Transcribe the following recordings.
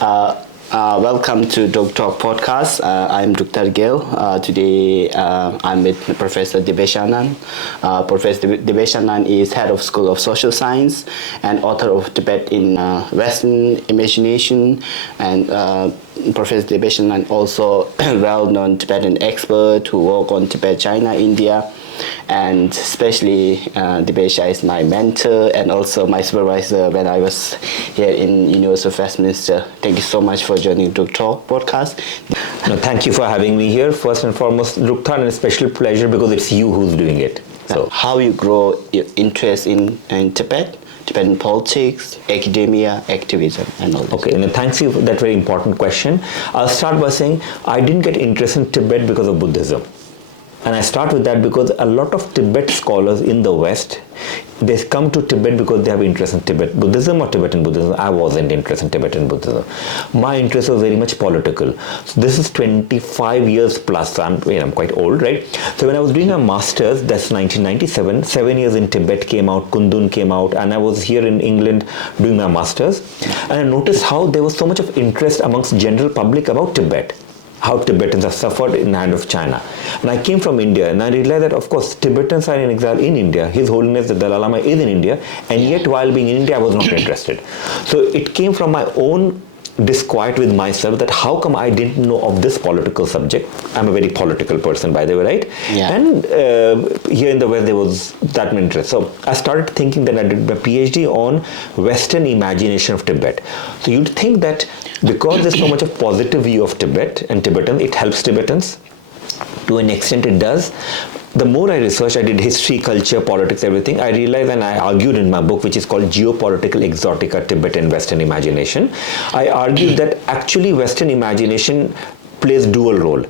Welcome to Drukthar podcast. I'm Drukthar Gill. Today I'm with Professor Dibyesh Anand. Professor Dibyesh Anand is head of School of Social Science and author of Tibet in Western Imagination. And Professor Dibyesh Anand also well-known Tibetan expert who work on Tibet, China, India. And especially Dibyesh is my mentor and also my supervisor when I was here in University of Westminster. Thank you so much for joining Drukthar podcast. No, thank you for having me here. First and foremost, Drukthar, and a special pleasure because it's you who's doing it. So, how you grow your interest in Tibet? Tibetan politics, academia, activism, and all this. Okay, and thanks you for that very important question. I'll start by saying I didn't get interested in Tibet because of Buddhism. And I start with that because a lot of Tibet scholars in the West, they come to Tibet because they have interest in Tibet Buddhism or Tibetan Buddhism. I wasn't interested in Tibetan Buddhism. My interest was very much political. So this is 25 years plus. I'm quite old, right? So when I was doing a master's, that's 1997, 7 years in Tibet came out, Kundun came out, and I was here in England doing my master's. And I noticed how there was so much of interest amongst general public about Tibet. How Tibetans have suffered in the hand of China. And I came from India and I realized that of course Tibetans are in exile in India. His Holiness the Dalai Lama is in India, and yet while being in India I was not interested. So it came from my own disquiet with myself that how come I didn't know of this political subject. I'm a very political person, by the way, right? Yeah. And here in the West there was that much interest. So I started thinking that I did my PhD on Western imagination of Tibet. So you'd think that because there's so much of positive view of Tibet and Tibetans, it helps Tibetans. To an extent it does. The more I researched, I did history, culture, politics, everything, I realized, and I argued in my book, which is called Geopolitical Exotica, Tibet and Western Imagination, I argued that actually Western imagination plays dual role.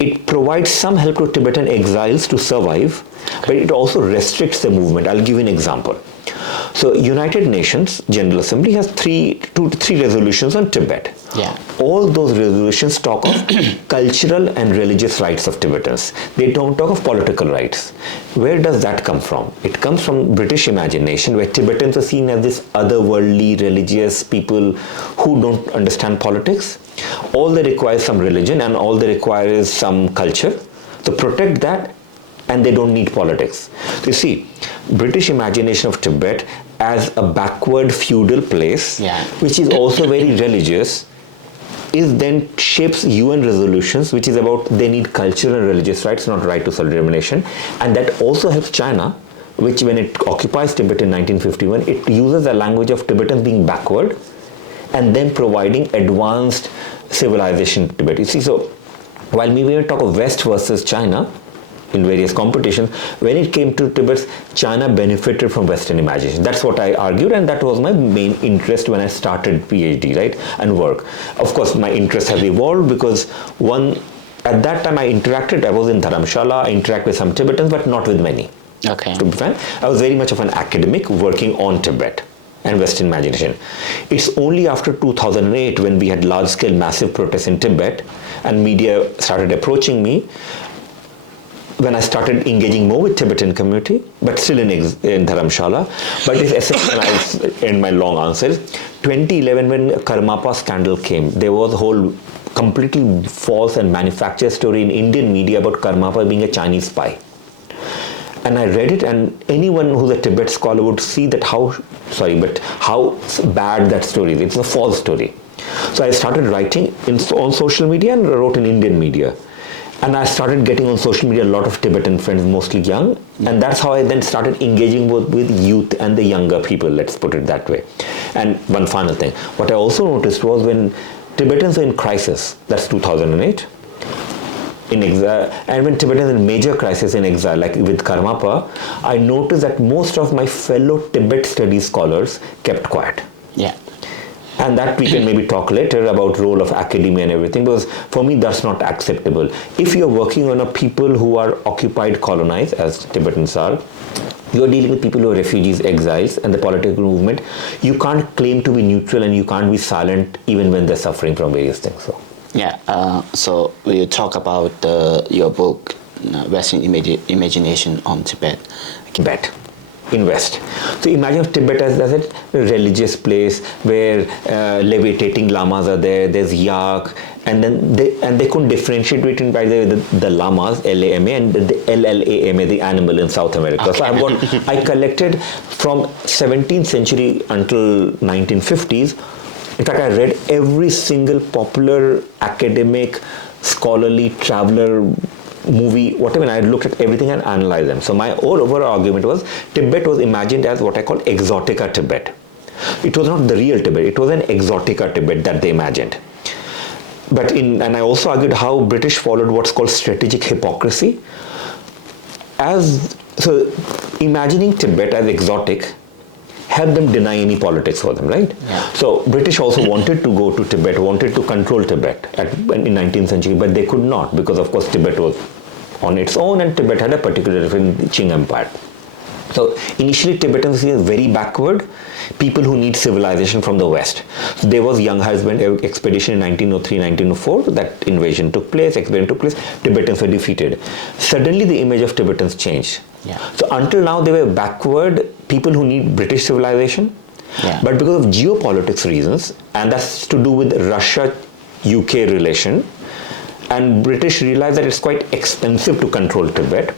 It provides some help to Tibetan exiles to survive, but it also restricts the movement. I'll give you an example. So United Nations General Assembly has 2 to 3 resolutions on Tibet. Yeah. All those resolutions talk of cultural and religious rights of Tibetans. They don't talk of political rights. Where does that come from? It comes from British imagination, where Tibetans are seen as this otherworldly religious people who don't understand politics. All they require is some religion and all they require is some culture. To protect that, and they don't need politics. So you see, British imagination of Tibet as a backward feudal place, which is also very religious, is then shapes UN resolutions, which is about they need cultural and religious rights, not right to self-determination. And that also helps China, which when it occupies Tibet in 1951, it uses the language of Tibetans being backward and then providing advanced civilization to Tibet. You see, so while we will talk of West versus China, in various competitions, when it came to Tibet, China benefited from Western imagination. That's what I argued, and that was my main interest when I started PhD, right, and work. Of course, my interest has evolved because at that time I was in Dharamshala, I interacted with some Tibetans, but not with many. Okay. To be frank, I was very much of an academic working on Tibet and Western imagination. It's only after 2008 when we had large-scale massive protests in Tibet and media started approaching me, when I started engaging more with Tibetan community, but still in Dharamshala. But it's essentially, I'll end my long answer. 2011, when Karmapa scandal came, there was a whole completely false and manufactured story in Indian media about Karmapa being a Chinese spy. And I read it, and anyone who's a Tibet scholar would see that how bad that story is. It's a false story. So I started writing on social media and wrote in Indian media. And I started getting on social media a lot of Tibetan friends, mostly young. And that's how I then started engaging with youth and the younger people, let's put it that way. And one final thing. What I also noticed was when Tibetans were in crisis, that's 2008, in exile, and when Tibetans in major crisis in exile, like with Karmapa, I noticed that most of my fellow Tibet studies scholars kept quiet. Yeah. And that we can maybe talk later about role of academia and everything, because for me that's not acceptable. If you're working on a people who are occupied, colonized, as Tibetans are, you're dealing with people who are refugees, exiles, and the political movement. You can't claim to be neutral and you can't be silent even when they're suffering from various things. So. Yeah, so we'll talk about your book, Western Imagination on Tibet. Tibet. in West. So imagine Tibet as a religious place where levitating lamas are there, there's yak, and then they couldn't differentiate between, by the lamas, Lama, and the Llama, the animal in South America. Okay. So I collected from 17th century until 1950s. In fact, I read every single popular academic, scholarly, traveler movie, whatever, and I looked at everything and analyzed them. So my overall argument was Tibet was imagined as what I call exotica Tibet. It was not the real Tibet, it was an exotica Tibet that they imagined. And I also argued how British followed what's called strategic hypocrisy. So imagining Tibet as exotic helped them deny any politics for them, right? Yeah. So British also wanted to go to Tibet, wanted to control Tibet in 19th century, but they could not, because of course Tibet was on its own and Tibet had a particular different Qing Empire. So initially Tibetans were very backward, people who need civilization from the West. So there was Young Husband expedition in 1903, 1904, that invasion took place, expedition took place, Tibetans were defeated. Suddenly the image of Tibetans changed. Yeah. So until now they were backward, people who need British civilization, but because of geopolitics reasons, and that's to do with Russia-UK relation, and British realized that it's quite expensive to control Tibet,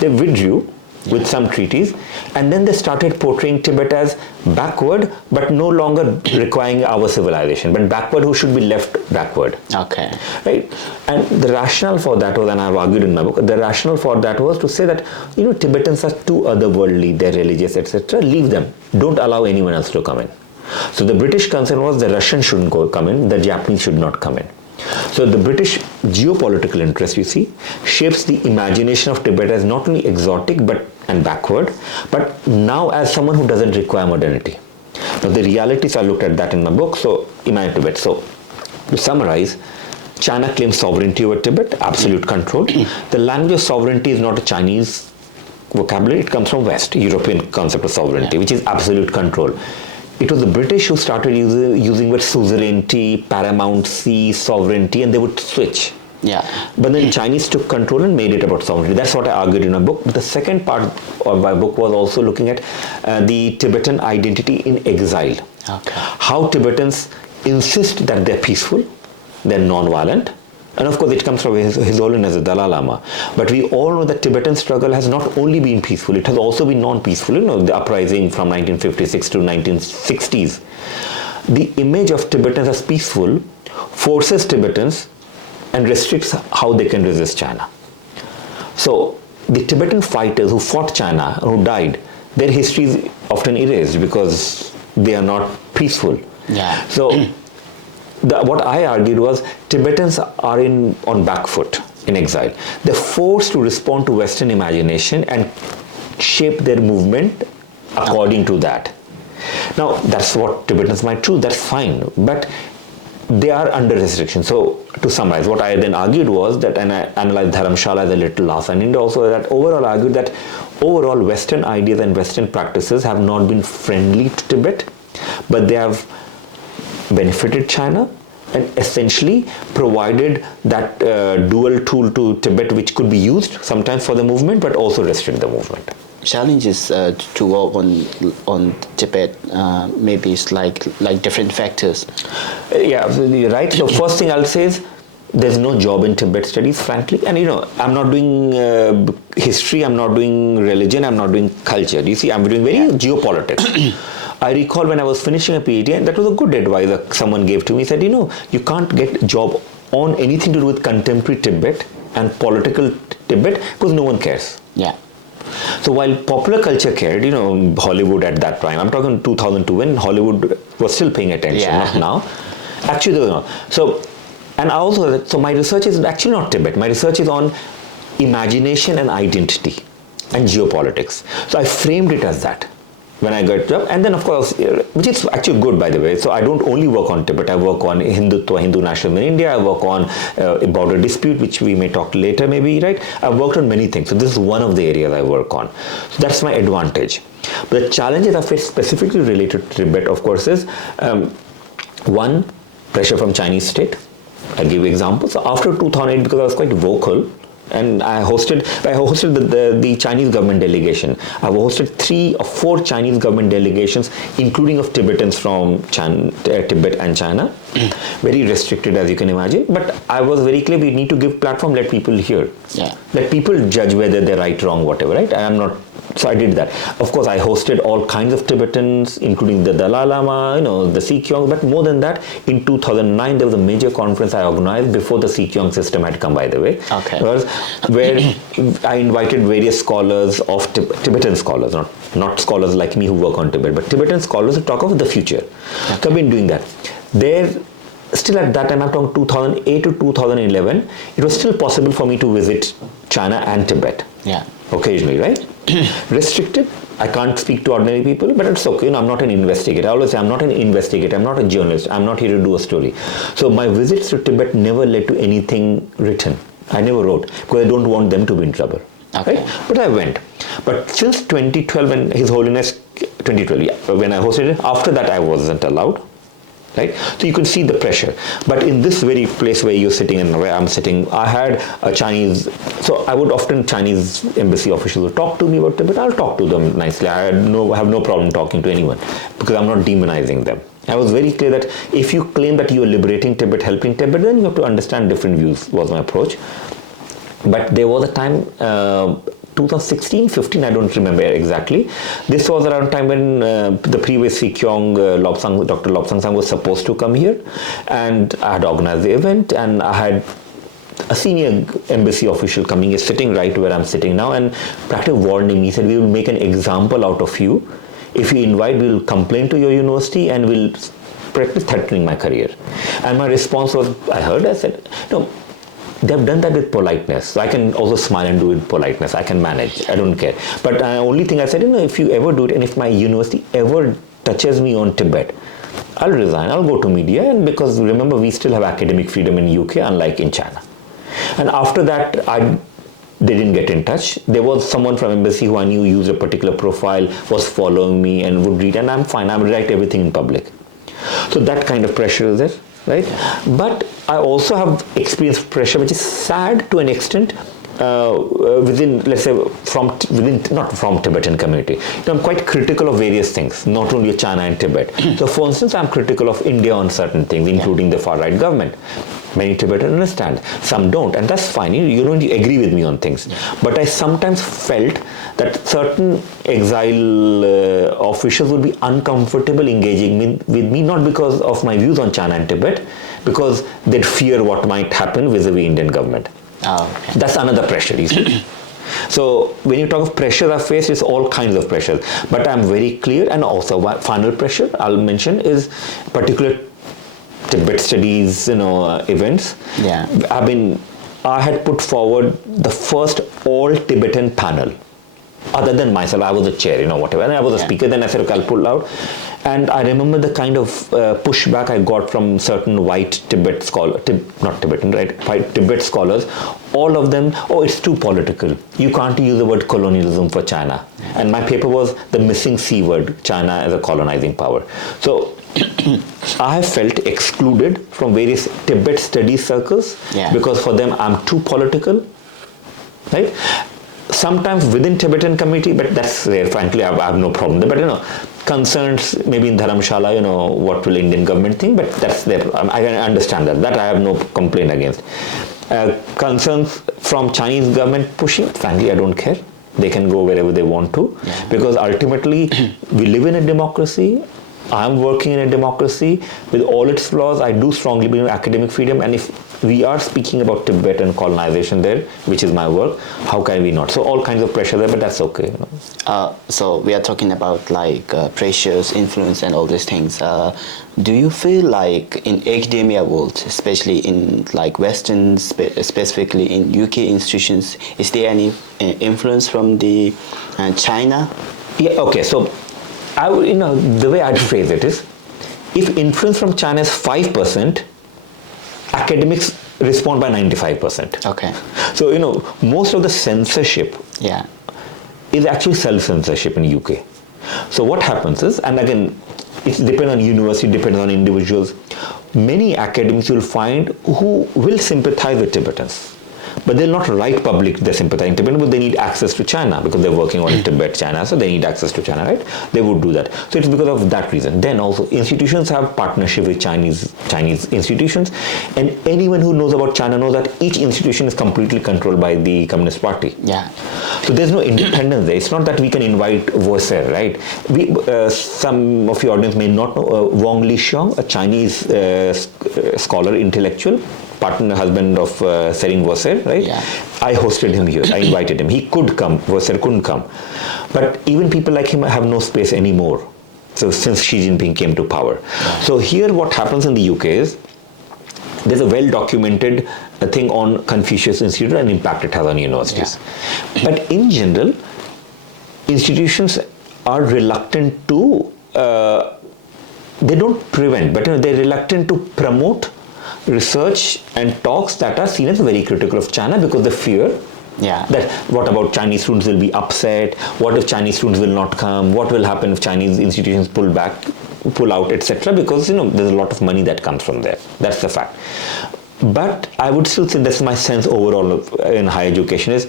they withdrew with some treaties, and then they started portraying Tibet as backward, but no longer requiring our civilization, but backward who should be left backward. Okay. Right? And the rationale for that was, and I've argued in my book, the rationale for that was to say that, Tibetans are too otherworldly, they're religious, etc. Leave them. Don't allow anyone else to come in. So the British concern was the Russians shouldn't come in, the Japanese should not come in. So the British geopolitical interest, you see, shapes the imagination of Tibet as not only exotic and backward, but now as someone who doesn't require modernity. Now the realities, I looked at that in my book, so imagine Tibet. So to summarize, China claims sovereignty over Tibet, absolute control. The language of sovereignty is not a Chinese vocabulary, it comes from West, European concept of sovereignty, which is absolute control. It was the British who started using word suzerainty, paramountcy, sovereignty, and they would switch. Yeah. But then Chinese took control and made it about sovereignty. That's what I argued in my book. But the second part of my book was also looking at the Tibetan identity in exile. Okay. How Tibetans insist that they're peaceful, they're non-violent, and of course it comes from His Holiness the Dalai Lama. But we all know that Tibetan struggle has not only been peaceful, it has also been non-peaceful. The uprising from 1956 to 1960s. The image of Tibetans as peaceful forces Tibetans and restricts how they can resist China. So the Tibetan fighters who fought China, who died, their history is often erased because they are not peaceful. Yeah. So what I argued was Tibetans are on back foot in exile. They're forced to respond to Western imagination and shape their movement according to that. Now, that's what Tibetans might choose, that's fine, but they are under restriction. So, to summarize, what I then argued was that, and I analyzed Dharamshala as a little last, and also that overall argued that overall Western ideas and Western practices have not been friendly to Tibet, but they have benefited China and essentially provided that dual tool to Tibet which could be used sometimes for the movement but also restrict the movement. Challenges to work on Tibet, maybe it's like different factors. Yeah, absolutely right. So first thing I'll say is there's no job in Tibet studies, frankly, and I'm not doing history, I'm not doing religion, I'm not doing culture. You see, I'm doing very geopolitics. I recall when I was finishing a PhD, and that was a good advice that someone gave to me. He said, you can't get a job on anything to do with contemporary Tibet and political Tibet because no one cares. Yeah. So while popular culture cared, Hollywood at that time, I'm talking 2002 when Hollywood was still paying attention, not now. Actually, they were not. So my research is actually not Tibet. My research is on imagination and identity and geopolitics. So I framed it as that when I got job, and then of course, which is actually good, by the way. So I don't only work on Tibet, I work on Hindutva, Hindu Nationalism in India, I work on border dispute, which we may talk later maybe, right? I've worked on many things. So this is one of the areas I work on. So that's my advantage. But the challenges I face specifically related to Tibet, of course, is one, pressure from Chinese state. I'll give you examples. So after 2008, because I was quite vocal And I hosted the Chinese government delegation. I've hosted 3 or 4 Chinese government delegations, including of Tibetans from Tibet and China. Very restricted, as you can imagine. But I was very clear, we need to give platform, let people hear. Yeah. Let people judge whether they're right, wrong, whatever, right? So I did that. Of course, I hosted all kinds of Tibetans, including the Dalai Lama, the Sikyong. But more than that, in 2009, there was a major conference I organized before the Sikyong system had come, by the way. Okay. Where I invited various scholars of Tibetan scholars, not scholars like me who work on Tibet, but Tibetan scholars to talk of the future. Okay. So I've been doing that. Still at that time, I'm talking 2008 to 2011, it was still possible for me to visit China and Tibet. Yeah. Occasionally, right? Restricted. I can't speak to ordinary people, but it's okay. I'm not an investigator. I always say I'm not an investigator. I'm not a journalist. I'm not here to do a story. So my visits to Tibet never led to anything written. I never wrote because I don't want them to be in trouble. Okay. Right? But I went. But since 2012, when His Holiness 2012, when I hosted it, after that I wasn't allowed. Right? So you could see the pressure. But in this very place where you're sitting and where I'm sitting, I had a Chinese, so I would often, Chinese embassy officials would talk to me about Tibet. I'll talk to them nicely. I have no problem talking to anyone because I'm not demonizing them. I was very clear that if you claim that you're liberating Tibet, helping Tibet, then you have to understand different views, was my approach. But there was a time, 2016, 15, I don't remember exactly. This was around time when the previous Sikyong, Dr. Lobsang Sang was supposed to come here, and I had organized the event, and I had a senior embassy official coming here, sitting right where I'm sitting now, and practically warning me. He said, we will make an example out of you. If you invite, we will complain to your university and we'll practice threatening my career. And my response was, I said, no, they've done that with politeness. So I can also smile and do it with politeness. I can manage. I don't care. But the only thing I said, if you ever do it, and if my university ever touches me on Tibet, I'll resign. I'll go to media. And because remember, we still have academic freedom in UK, unlike in China. And after that, they didn't get in touch. There was someone from embassy who I knew used a particular profile, was following me and would read, and I'm fine. I would write everything in public. So that kind of pressure is there. Right? But I also have experienced pressure which is sad to an extent within, let's say, not from Tibetan community. I'm quite critical of various things, not only China and Tibet. So for instance, I'm critical of India on certain things, including the far-right government. Many Tibetans understand, some don't, and that's fine. You don't agree with me on things. But I sometimes felt that certain exile officials would be uncomfortable engaging with me, not because of my views on China and Tibet, because they'd fear what might happen vis-a-vis Indian government. Oh, okay. That's another pressure, you see. So when you talk of pressure I've faced, it's all kinds of pressures. But I'm very clear, and also one final pressure I'll mention is particular Tibet studies, events. Yeah. I had put forward the first all Tibetan panel. Other than myself, I was a chair, whatever. And I was a speaker. Then I said, okay, I'll pull out. And I remember the kind of pushback I got from certain white Tibet scholars, not Tibetan, right? White Tibet scholars. All of them, it's too political. You can't use the word colonialism for China. And my paper was the missing C word, China as a colonizing power. So I have felt excluded from various Tibet study circles because for them I'm too political, right? Sometimes within Tibetan community, but that's rare, frankly, I have no problem there. But concerns maybe in Dharamshala, what will Indian government think, but that's there. I understand that I have no complaint against. Concerns from Chinese government pushing, frankly, I don't care. They can go wherever they want to, because ultimately we live in a democracy. I'm working in a democracy with all its flaws. I do strongly believe in academic freedom, and if we are speaking about Tibet and colonization there, which is my work, how can we not? So all kinds of pressure there, but that's okay. So we are talking about pressures, influence, and all these things. Do you feel like in academia world, especially in Western, specifically in UK institutions, is there any influence from the China? Yeah. Okay. So the way I'd phrase it is, if influence from China is 5%, academics respond by 95%. Okay. So, most of the censorship Yeah. is actually self-censorship in UK. So what happens is, and again, it depends on university, depends on individuals. Many academics you'll find who will sympathize with Tibetans. but they'll not write public they're sympathizing Tibet, but they need access to China because they're working on Tibet, China, so they need access to China, right? They would do that. So it's because of that reason. Then also institutions have partnership with Chinese institutions, and anyone who knows about China knows that each institution is completely controlled by the Communist Party. Yeah. So there's no independence there. It's not that we can invite Voicer, right? Some of your audience may not know Wang Lixiong, a Chinese scholar, intellectual, partner, husband of Sering Voicer, right? Yeah. I hosted him here. I invited him. He could come. Voicer couldn't come. But even people like him have no space anymore. So since Xi Jinping came to power. Yeah. So here what happens in the UK is there's a well-documented thing on Confucius Institute and impact it has on universities. Yeah. But in general, institutions are reluctant to, they don't prevent, but they're reluctant to promote research and talks that are seen as very critical of China because they fear that what about Chinese students will be upset, what if Chinese students will not come, what will happen if Chinese institutions pull out, etc. Because there's a lot of money that comes from there. That's the fact. But I would still say that's my sense overall in higher education is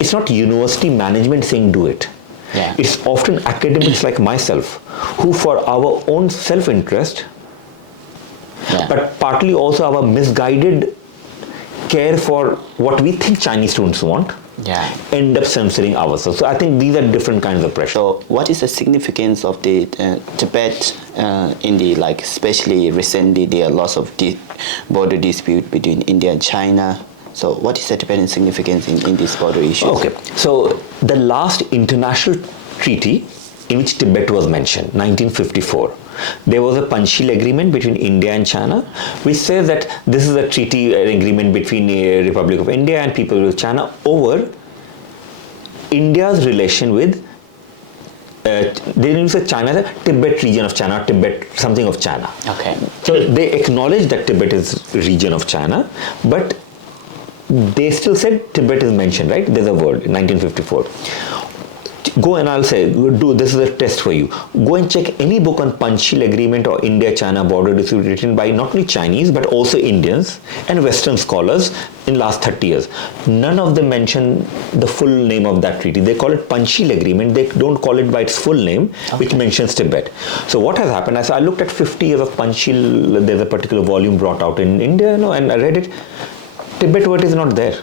it's not university management saying do it. Yeah. It's often academics like myself who for our own self-interest but partly also our misguided care for what we think Chinese students want end up censoring ourselves. So I think these are different kinds of pressure. So what is the significance of the Tibet in the especially recently there are lots of border dispute between India and China. So what is the Tibetan significance in this border issue? Okay, so the last international treaty in which Tibet was mentioned, 1954. There was a Panchsheel agreement between India and China, which says that this is a treaty agreement between the Republic of India and people of China over India's relation with, they didn't say China, the Tibet region of China, Tibet, something of China. Okay. So they acknowledged that Tibet is region of China, but they still said Tibet is mentioned, right? There's a word, 1954. Go and I'll say, this is a test for you. Go and check any book on Panchsheel agreement or India-China border dispute written by not only Chinese but also Indians and Western scholars in last 30 years. None of them mention the full name of that treaty. They call it Panchsheel agreement. They don't call it by its full name, which mentions Tibet. So what has happened? I looked at 50 years of Panchsheel. There's a particular volume brought out in India, and I read it. Tibet word is not there.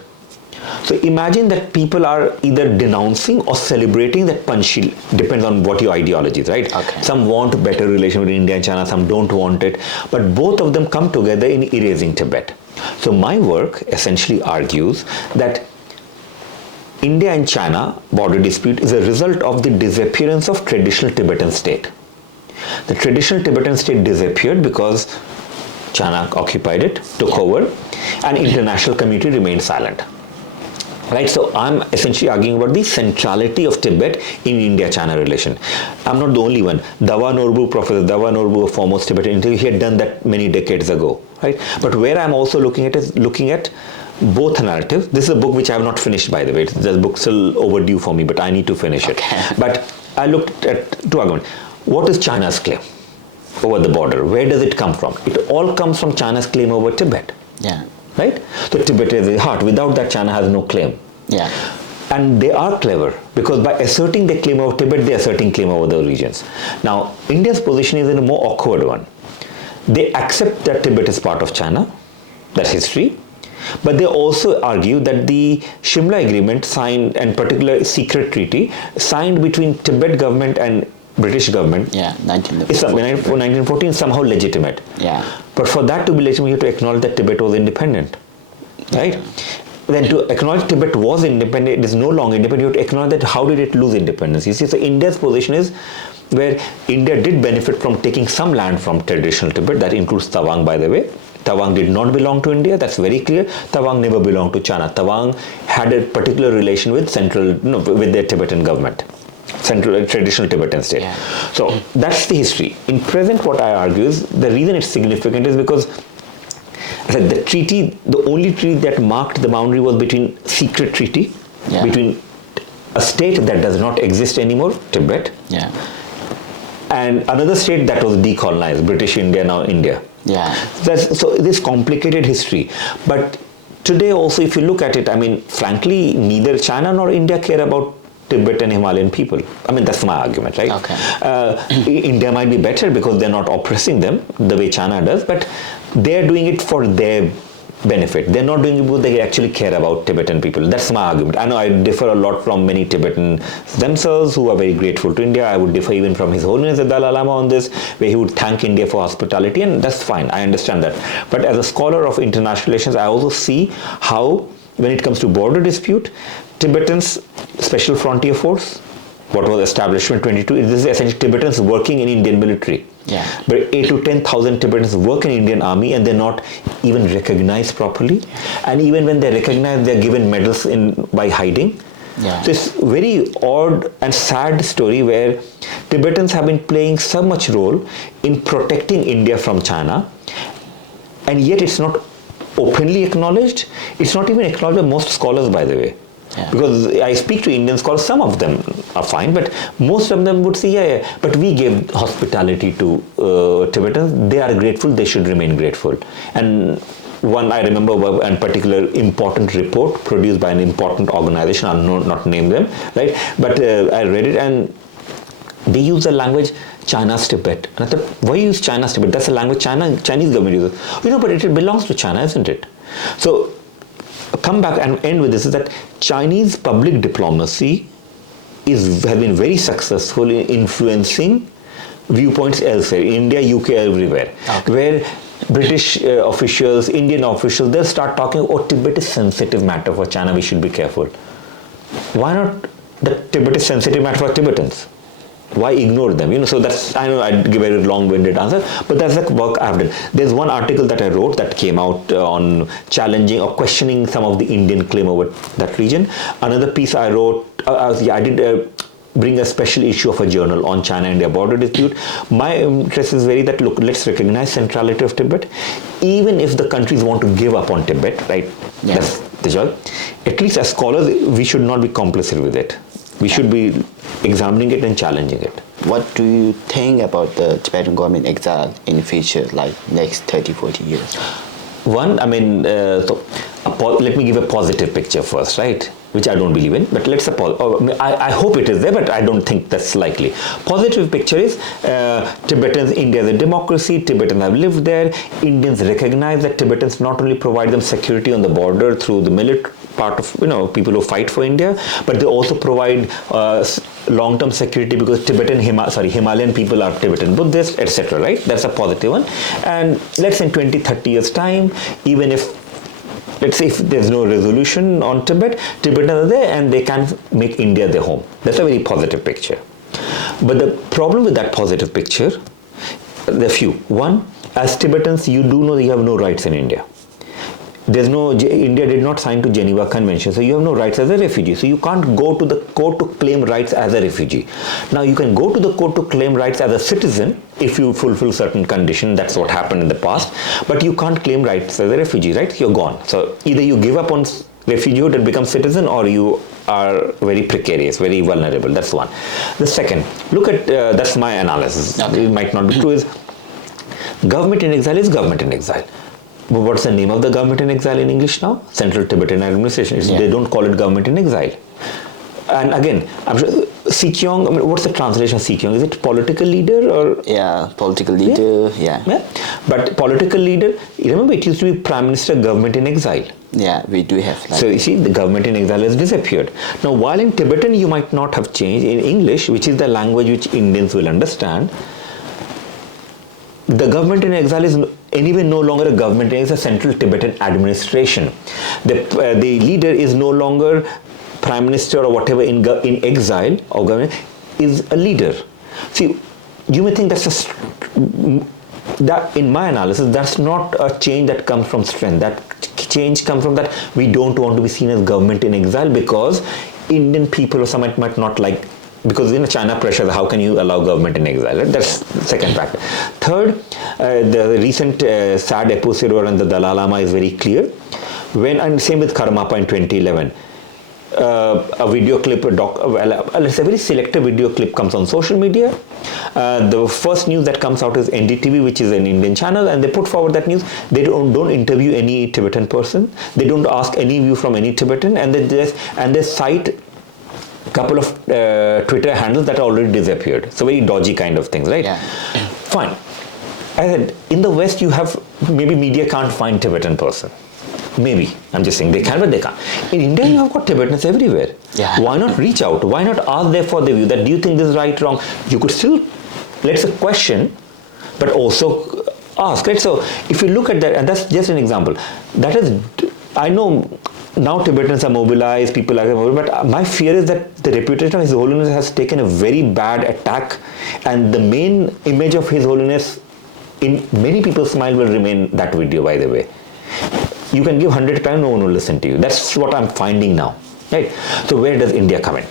So imagine that people are either denouncing or celebrating that Panchsheel, depends on what your ideology is, right? Okay. Some want better relation with India and China, some don't want it, but both of them come together in erasing Tibet. So my work essentially argues that India and China border dispute is a result of the disappearance of traditional Tibetan state. The traditional Tibetan state disappeared because China occupied it, took over, and international community remained silent. Right, so I'm essentially arguing about the centrality of Tibet in India-China relation. I'm not the only one. Professor Dawa Norbu, a foremost Tibetan, he had done that many decades ago, right? But where I'm also looking at is looking at both narratives. This is a book which I have not finished, by the way. The book's still overdue for me, but I need to finish it. But I looked at two arguments. What is China's claim over the border? Where does it come from? It all comes from China's claim over Tibet. Yeah. Right? So Tibet is the heart. Without that, China has no claim. Yeah. And they are clever because by asserting their claim over Tibet, they are asserting claim over the regions. Now, India's position is in a more awkward one. They accept that Tibet is part of China, that's history, but they also argue that the Shimla Agreement signed, and particular secret treaty, signed between Tibet government and British government, 1914 is somehow legitimate. Yeah. But for that to be legitimate, you have to acknowledge that Tibet was independent, right? Then to acknowledge Tibet was independent, it is no longer independent, you have to acknowledge that how did it lose independence? You see, so India's position is where India did benefit from taking some land from traditional Tibet, that includes Tawang, by the way. Tawang did not belong to India, that's very clear. Tawang never belonged to China. Tawang had a particular relation with with their Tibetan government. Traditional Tibetan state. Yeah. So that's the history. In present, what I argue is the reason it's significant is because the treaty, the only treaty that marked the boundary was between secret treaty between a state that does not exist anymore, Tibet, and another state that was decolonized, British India, now India. Yeah. So this complicated history, but today also, if you look at it, I mean, frankly, neither China nor India care about Tibetan Himalayan people. I mean, that's my argument, right? Okay. India might be better because they're not oppressing them the way China does, but they're doing it for their benefit. They're not doing it because they actually care about Tibetan people. That's my argument. I know I differ a lot from many Tibetans themselves who are very grateful to India. I would differ even from His Holiness the Dalai Lama on this, where he would thank India for hospitality, and that's fine. I understand that. But as a scholar of international relations, I also see how, when it comes to border dispute, Tibetans Special Frontier Force, what was established in 22, this is essentially Tibetans working in Indian military. Yeah. But 8 to 10,000 Tibetans work in Indian army and they're not even recognized properly. And even when they're recognized, they're given medals by hiding. Yeah. So it's very odd and sad story where Tibetans have been playing so much role in protecting India from China, and yet it's not openly acknowledged. It's not even acknowledged by most scholars, by the way. Yeah. Because I speak to Indian scholars, some of them are fine, but most of them would say, yeah, but we gave hospitality to Tibetans. They are grateful, they should remain grateful. And one, I remember one particular important report produced by an important organization, I'll not name them, right? But I read it and they use the language China's Tibet. And I thought, why use China's Tibet? That's a language Chinese government uses. But it belongs to China, isn't it? So come back and end with this, is that Chinese public diplomacy has been very successful in influencing viewpoints elsewhere, India, UK, everywhere, where British officials, Indian officials, they'll start talking, oh, Tibet is sensitive matter for China, we should be careful. Why not the Tibet is sensitive matter for Tibetans? Why ignore them? So that's, I know I give a very long-winded answer, but that's the work I've done. There's one article that I wrote that came out on challenging or questioning some of the Indian claim over that region. Another piece I wrote, I did bring a special issue of a journal on China-India border dispute. My interest is very that, look, let's recognize centrality of Tibet, even if the countries want to give up on Tibet, right? Yeah. That's the job. At least as scholars, we should not be complicit with it. We should be examining it and challenging it. What do you think about the Tibetan government exile in the future, like next 30, 40 years? One, I mean, let me give a positive picture first, right? Which I don't believe in, but let's suppose, I hope it is there, but I don't think that's likely. Positive picture is Tibetans, India is a democracy, Tibetans have lived there, Indians recognize that Tibetans not only provide them security on the border through the military part of, people who fight for India, but they also provide long-term security because Himalayan people are Tibetan Buddhists, etc., right? That's a positive one. And let's say in 20, 30 years time, even if, let's say if there's no resolution on Tibet, Tibetans are there and they can make India their home. That's a very positive picture. But the problem with that positive picture, there are few. One, as Tibetans, you do know that you have no rights in India. India did not sign to Geneva Convention, so you have no rights as a refugee. So you can't go to the court to claim rights as a refugee. Now you can go to the court to claim rights as a citizen if you fulfill certain conditions. That's what happened in the past. But you can't claim rights as a refugee, right? You're gone. So either you give up on refugeehood and become citizen, or you are very precarious, very vulnerable. That's one. The second, look at, that's my analysis. Okay. It might not be true, is government in exile is government in exile. But what's the name of the government in exile in English now? Central Tibetan Administration. They don't call it government in exile. And again, I'm sure Sikyong, what's the translation of Sikyong? Is it political leader or? Yeah, political leader, yeah. But political leader, remember it used to be Prime Minister, government in exile. Yeah, we do have. So you see, the government in exile has disappeared. Now, while in Tibetan you might not have changed, in English, which is the language which Indians will understand, the government in exile is anyway no longer a government, it is a central Tibetan administration. The leader is no longer prime minister or whatever in exile, or government is a leader. See, you may think that in my analysis, that's not a change that comes from strength. That change comes from that we don't want to be seen as government in exile because Indian people or some might not like, because China pressures, how can you allow government in exile? Right? That's the second factor. Third, the recent sad episode around the Dalai Lama is very clear. And same with Karmapa in 2011. A video clip, let's say a very selective video clip comes on social media, The first news that comes out is NDTV, which is an Indian channel, and they put forward that news. They don't interview any Tibetan person. They don't ask any view from any Tibetan, and they cite a couple of Twitter handles that already disappeared. So very dodgy kind of things, right? Yeah. Fine. I said, in the West, you have, maybe media can't find Tibetan person. Maybe. I'm just saying, they can, but they can't. In India, you have got Tibetans everywhere. Yeah. Why not reach out? Why not ask them for their view? That, do you think this is right, wrong? You could still, let's say, question, but also ask, right? So, if you look at that, and that's just an example, that is, I know now Tibetans are mobilized, people are mobilized, but my fear is that the reputation of His Holiness has taken a very bad attack, and the main image of His Holiness in many people's mind will remain that video, by the way. You can give 100 times, no one will listen to you. That's what I'm finding now, right? So where does India come in?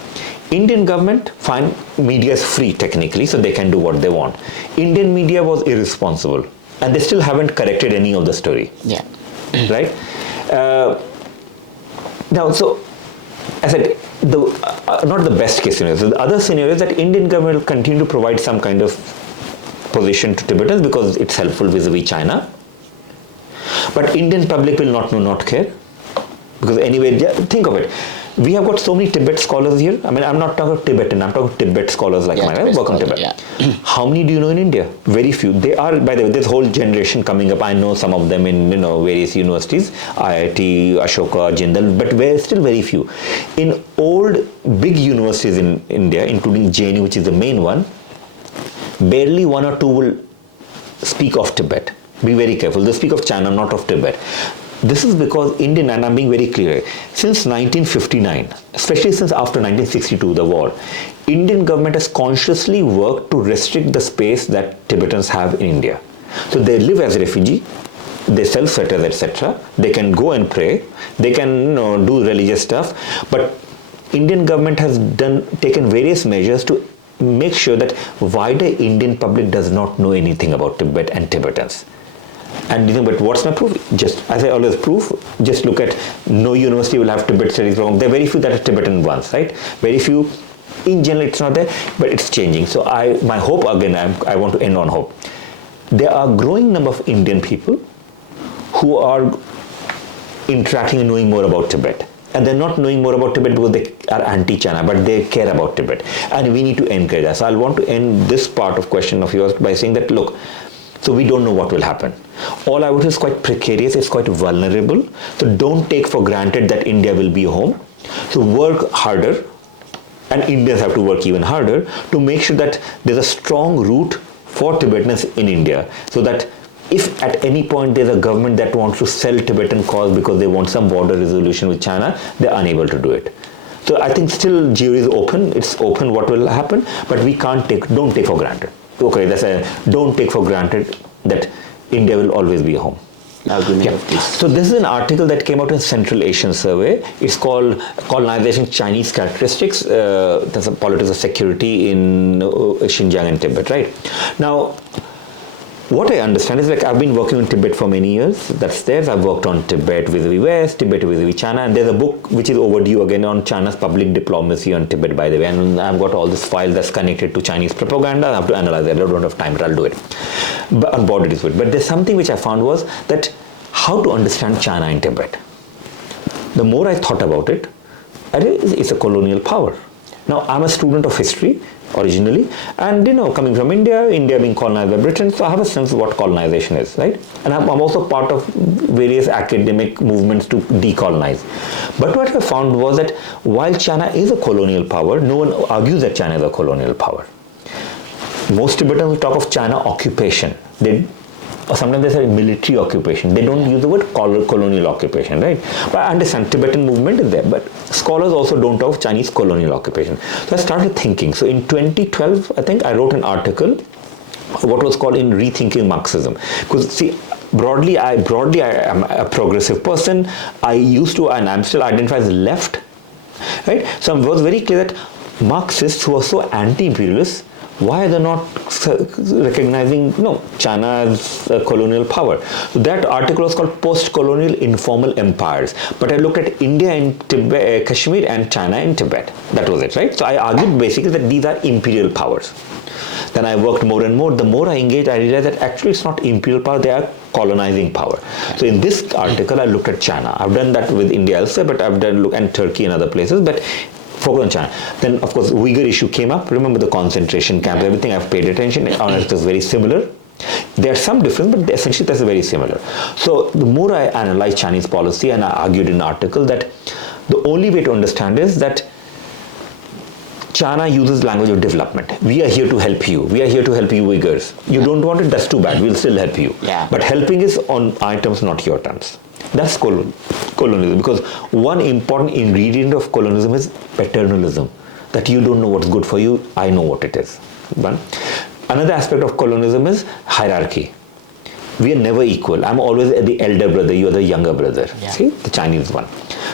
Indian government, fine, media is free technically, so they can do what they want. Indian media was irresponsible, and they still haven't corrected any of the story. Yeah. Right? Now, so, I said, not the best case scenario. So the other scenario is that Indian government will continue to provide some kind of position to Tibetans because it's helpful vis-a-vis China. But Indian public will not care. Because anyway, think of it. We have got so many Tibet scholars here. I mean, I'm not talking Tibetan, I'm talking Tibet scholars like mine. I work on Tibet. Yeah. How many do you know in India? Very few. They are, by the way, this whole generation coming up. I know some of them in various universities, IIT, Ashoka, Jindal, but still very few. In old big universities in India, including JNU, which is the main one, barely one or two will speak of Tibet. Be very careful. They speak of China, not of Tibet. This is because Indian, and I'm being very clear, since 1959, especially since after 1962, the war, Indian government has consciously worked to restrict the space that Tibetans have in India. So they live as refugee, they sell sweaters, etc. They can go and pray, they can do religious stuff, but Indian government has taken various measures to make sure that wider Indian public does not know anything about Tibet and Tibetans. And you think, but what's my proof? Just, as I always prove, just look at, no university will have Tibet studies wrong. There are very few that are Tibetan ones, right? Very few. In general, it's not there, but it's changing. So my hope, again, I want to end on hope. There are a growing number of Indian people who are interacting and knowing more about Tibet. And they're not knowing more about Tibet because they are anti-China, but they care about Tibet. And we need to encourage that. So I'll want to end this part of question of yours by saying that, look, so we don't know what will happen. All I would say is quite precarious, it's quite vulnerable. So don't take for granted that India will be a home. So work harder, and Indians have to work even harder to make sure that there's a strong root for Tibetans in India, so that if at any point there's a government that wants to sell Tibetan cause because they want some border resolution with China, they're unable to do it. So I think still jury is open, it's open what will happen, but we don't take for granted. Okay, don't take for granted that India will always be a home. So this is an article that came out in Central Asian Survey. It's called Colonization Chinese Characteristics, that's a politics of security in Xinjiang and Tibet, right? Now, what I understand is, like, I've been working on Tibet for many years. That's there. I've worked on Tibet vis-a-vis West, Tibet vis-a-vis China, and there's a book which is overdue again on China's public diplomacy on Tibet, by the way. And I've got all this file that's connected to Chinese propaganda. I have to analyze it. I don't have time, but I'll do it. But on board it is good. But there's something which I found was that how to understand China in Tibet. The more I thought about it, it's a colonial power. Now, I'm a student of history originally, and coming from India being colonized by Britain, so I have a sense of what colonization is, right? And I'm also part of various academic movements to decolonize. But what I found was that while China is a colonial power, no one argues that China is a colonial power. Most Tibetans talk of China occupation. Or sometimes they say military occupation. They don't use the word colonial occupation, right? But I understand Tibetan movement is there, but scholars also don't talk of Chinese colonial occupation. So I started thinking. So in 2012, I think I wrote an article, what was called in Rethinking Marxism. Because see, broadly I am a progressive person. I used to, and I'm still identified as left, right? So it was very clear that Marxists who are so anti-imperialist, why are they not recognizing China as a colonial power? So that article was called Post-Colonial Informal Empires. But I looked at India in Tibet, Kashmir, and China in Tibet. That was it, right? So I argued basically that these are imperial powers. Then I worked more and more. The more I engaged, I realized that actually it's not imperial power, they are colonizing power. So in this article, I looked at China. I've done that with India also, but I've done and Turkey and other places, but focus on China. Then, of course, Uyghur issue came up. Remember the concentration camps, everything I've paid attention on it is very similar. There are some difference, but essentially that's very similar. So the more I analyzed Chinese policy, and I argued in an article that the only way to understand is that China uses language of development. We are here to help you. We are here to help you Uyghurs. You don't want it, that's too bad. We'll still help you. But helping is on our terms, not your terms. That's colonialism. Because one important ingredient of colonialism is paternalism. That you don't know what's good for you, I know what it is. One. Another aspect of colonialism is hierarchy. We are never equal. I'm always the elder brother, you are the younger brother. See, the Chinese one.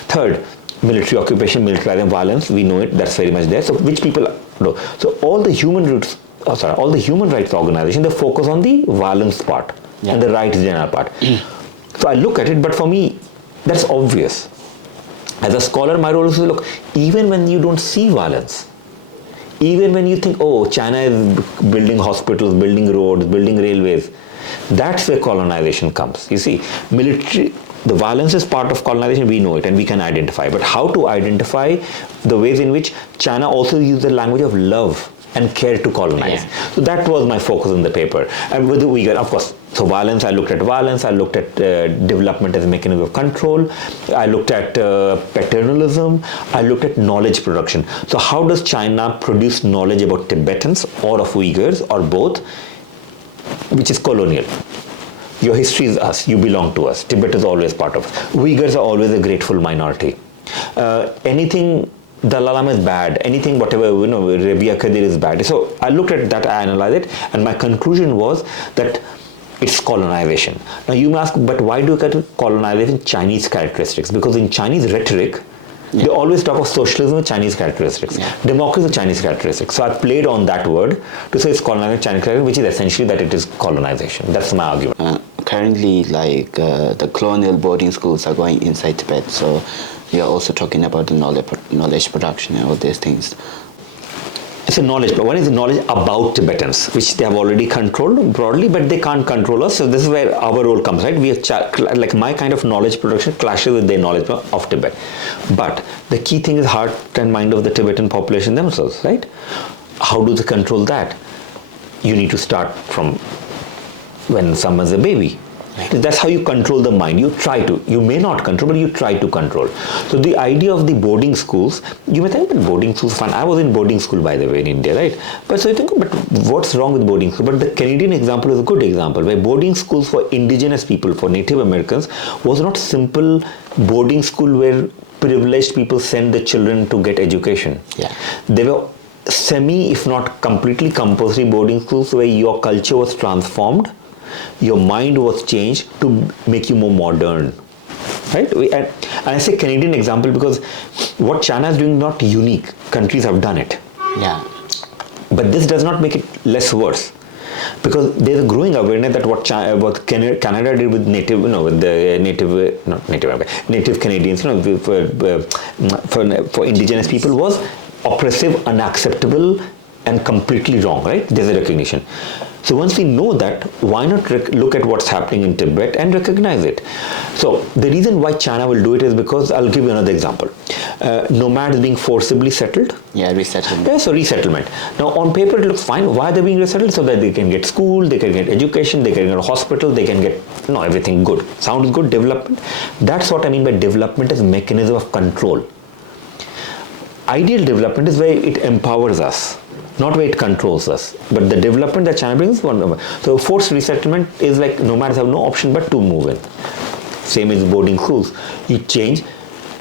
Third, military occupation, militarism, violence, we know it, that's very much there. So which people know? So all the human rights organizations, they focus on the violence part and the rights general part. So I look at it, but for me, that's obvious. As a scholar, my role is to look, even when you don't see violence, even when you think, oh, China is building hospitals, building roads, building railways, that's where colonization comes. You see, the violence is part of colonization, we know it and we can identify. But how to identify the ways in which China also uses the language of love and care to colonize. So that was my focus in the paper. And with the Uyghur, of course, so violence, I looked at development as a mechanism of control, I looked at paternalism, I looked at knowledge production. So how does China produce knowledge about Tibetans or of Uyghurs or both, which is colonial. Your history is us, you belong to us. Tibet is always part of us. Uyghurs are always a grateful minority. Anything Dalai Lama is bad, anything whatever, Rabia Kadir is bad. So I looked at that, I analyzed it, and my conclusion was that it's colonization. Now you may ask, but why do you call colonization Chinese characteristics? Because in Chinese rhetoric, they always talk of socialism with Chinese characteristics. Democracy with Chinese characteristics. So I played on that word to say it's colonization Chinese characteristics, which is essentially that it is colonization. That's my argument. Currently, the colonial boarding schools are going inside Tibet. So we are also talking about the knowledge production and all these things. It's a knowledge, but one is the knowledge about Tibetans, which they have already controlled broadly, but they can't control us. So this is where our role comes, right? We are like my kind of knowledge production clashes with their knowledge of Tibet. But the key thing is heart and mind of the Tibetan population themselves, right? How do they control that? You need to start from when someone's a baby. That's how you control the mind. You try to. You may not control, but you try to control. So the idea of the boarding schools, you may think, but boarding schools fun. I was in boarding school, by the way, in India, right? But so you think, but what's wrong with boarding school? But the Canadian example is a good example, where boarding schools for indigenous people, for Native Americans, was not simple boarding school where privileged people send their children to get education. They were semi, if not completely compulsory boarding schools where your culture was transformed. Your mind was changed to make you more modern, right? And I say Canadian example because what China is doing is not unique. Countries have done it. But this does not make it less worse, because there's a growing awareness that what Canada did with native Canadians, for indigenous people was oppressive, unacceptable, and completely wrong, right? There's a recognition. So once we know that, why not look at what's happening in Tibet and recognize it? So the reason why China will do it is because, I'll give you another example. Nomads being forcibly settled. Resettlement. So resettlement. Now on paper it looks fine. Why are they being resettled? So that they can get school, they can get education, they can get a hospital, they can get, everything good. Sounds good, development. That's what I mean by development as a mechanism of control. Ideal development is where it empowers us, not where it controls us. But the development that China brings is one number. So forced resettlement is like nomads have no option but to move in. Same as boarding schools. You change.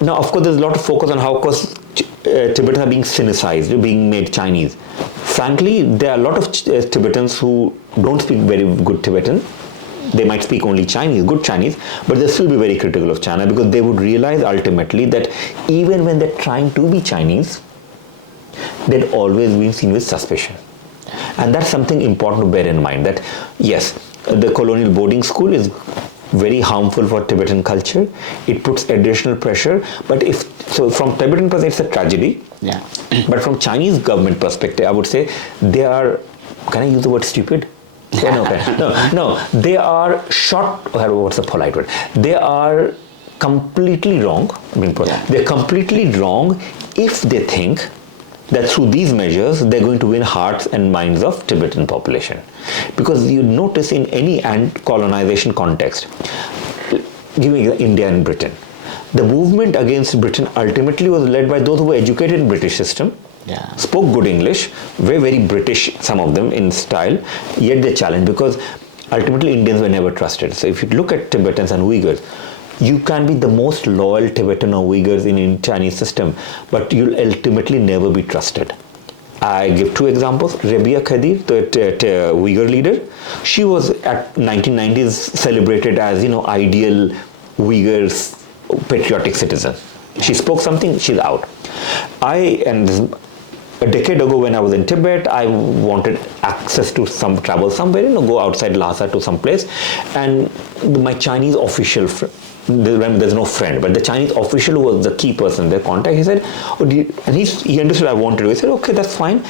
Now, of course, there's a lot of focus on how, of course, Tibetans are being Sinicized, being made Chinese. Frankly, there are a lot of Tibetans who don't speak very good Tibetan. They might speak only Chinese, good Chinese, but they'll still be very critical of China because they would realize ultimately that even when they're trying to be Chinese, they'd always been seen with suspicion. And that's something important to bear in mind, that yes, the colonial boarding school is very harmful for Tibetan culture. It puts additional pressure, but from Tibetan perspective, it's a tragedy. But from Chinese government perspective, I would say they are can I use the word stupid? No, they are what's the polite word? They are completely wrong. They're completely wrong if they think that through these measures they're going to win hearts and minds of Tibetan population. Because you notice in any colonization context, give me India and Britain, the movement against Britain ultimately was led by those who were educated in British system, spoke good English, were very British, some of them in style, yet they challenged because ultimately Indians were never trusted. So if you look at Tibetans and Uyghurs, you can be the most loyal Tibetan or Uyghurs in Chinese system, but you'll ultimately never be trusted. I give two examples. Rabia Khadir, the Uyghur leader, she was at 1990s celebrated as, ideal Uyghurs patriotic citizen. She spoke something, she's out. A decade ago when I was in Tibet, I wanted access to travel somewhere, go outside Lhasa to some place, and my Chinese official, there's no friend, but the Chinese official who was the key person, their contact, he said, and he understood I wanted to. He said, okay, that's fine.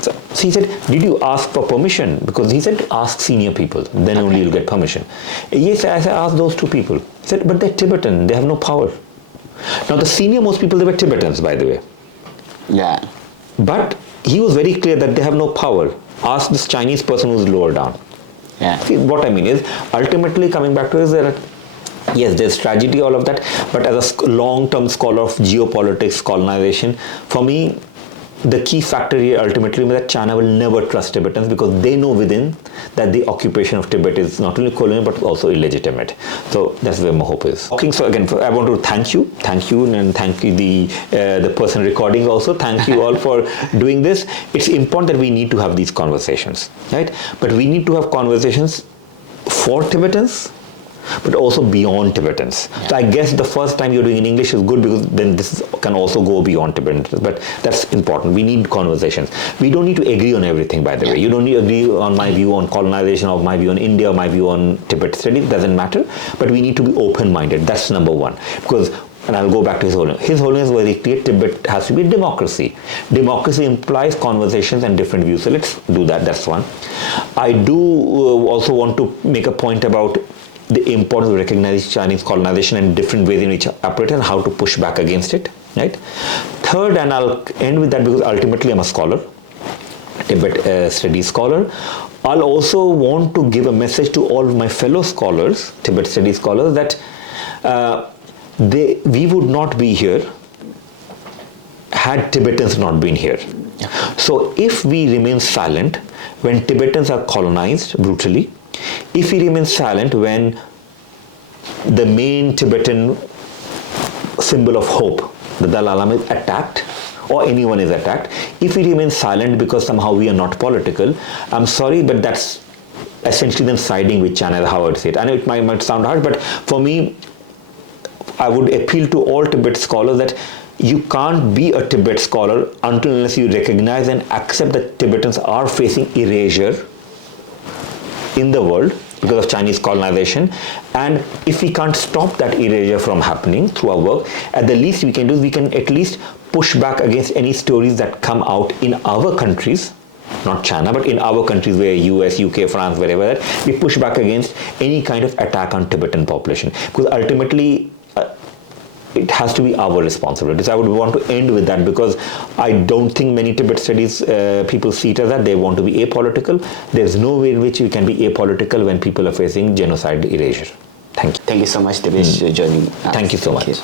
So he said, did you ask for permission? Because he said, ask senior people, then only you'll get permission. Yes, I asked those two people. He said, but they're Tibetan, they have no power. Now the senior most people, they were Tibetans, by the way. Yeah. But he was very clear that they have no power. Ask this Chinese person who's lower down. Yeah. See, what I mean is, ultimately coming back to is yes, there's tragedy, all of that, but as a long-term scholar of geopolitics, colonization, for me, the key factor here ultimately is that China will never trust Tibetans because they know within that the occupation of Tibet is not only colonial but also illegitimate. So that's where my hope is. So again, I want to thank you, and thank you the person recording also. Thank you all for doing this. It's important that we need to have these conversations, right? But we need to have conversations for Tibetans, but also beyond Tibetans. Yeah. So I guess the first time you're doing in English is good because then this can also go beyond Tibetans. But that's important. We need conversations. We don't need to agree on everything, by the way. You don't need to agree on my view on colonization, or my view on India, or my view on Tibet studies. Doesn't matter. But we need to be open-minded. That's number one. Because, and I'll go back to His Holiness. His Holiness was very clear, Tibet has to be democracy. Democracy implies conversations and different views. So let's do that. That's one. I do also want to make a point about the importance of recognizing Chinese colonization and different ways in which it operates and how to push back against it, right? Third, and I'll end with that because ultimately I'm a scholar, Tibet studies scholar. I'll also want to give a message to all of my fellow scholars, Tibet studies scholars, that we would not be here had Tibetans not been here. So if we remain silent when Tibetans are colonized brutally, if we remain silent when the main Tibetan symbol of hope, the Dalai Lama, is attacked, or anyone is attacked, if we remain silent because somehow we are not political, I'm sorry, but that's essentially then siding with China, how I would say it. I know it might sound hard, but for me, I would appeal to all Tibet scholars that you can't be a Tibet scholar unless you recognize and accept that Tibetans are facing erasure in the world because of Chinese colonization, and if we can't stop that erasure from happening through our work, at the least we can do is we can at least push back against any stories that come out in our countries, not China, but in our countries where US, UK, France, wherever, that we push back against any kind of attack on Tibetan population, because ultimately it has to be our responsibility. So I would want to end with that because I don't think many Tibet studies people see it as that. They want to be apolitical. There's no way in which we can be apolitical when people are facing genocide erasure. Thank you. Thank you so much, Dibyesh, for joining us. Thank you so much. You.